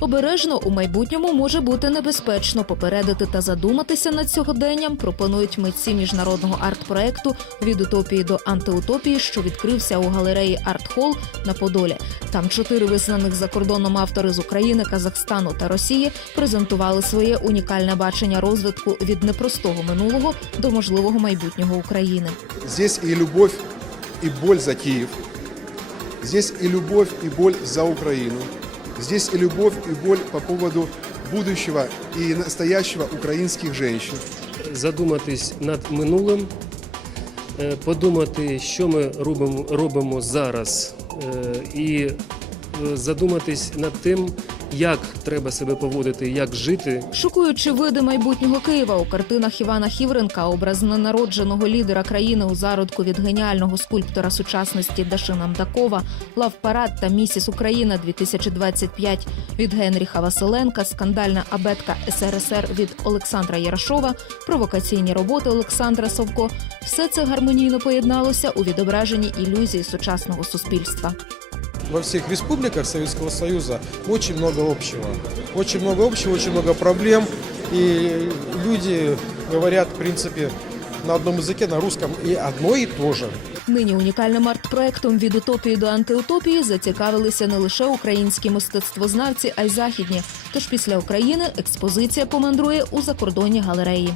Обережно у майбутньому може бути небезпечно попередити та задуматися над сьогоденням. Пропонують митці міжнародного арт-проекту від утопії до антиутопії, що відкрився у галереї Арт-Хол на Подолі. Там чотири визнаних за кордоном автори з України, Казахстану та Росії презентували своє унікальне бачення розвитку від непростого минулого до можливого майбутнього України. Здесь и любовь, и боль за Киев. Здесь и любовь, и боль за Украину. Здесь и любовь, и боль по поводу будущего и настоящего украинских женщин. задуматись над минулим, е, подумати, що ми робимо, робимо зараз, е, і е, задуматись над тим, як треба себе поводити, як жити. Шокуючи види майбутнього Києва у картинах Івана Хівренка, образ ненародженого лідера країни у зародку від геніального скульптора сучасності Дашина Мдакова, Лавпарад та Місіс Україна 2025 від Генріха Василенка, скандальна абетка СРСР від Олександра Ярошова, провокаційні роботи Олександра Совко все це гармонійно поєдналося у відображенні ілюзії сучасного суспільства. Во всех республиках Советского Союза очень много общего. Очень много общего, очень много проблем. И люди говорят, в принципе, на одном языке, на русском, и одно и то же. Нині унікальним арт-проектом від утопії до антиутопії зацікавилися не лише українські мистецтвознавці, а й західні. Тож після України експозиція помандрує у закордонні галереї.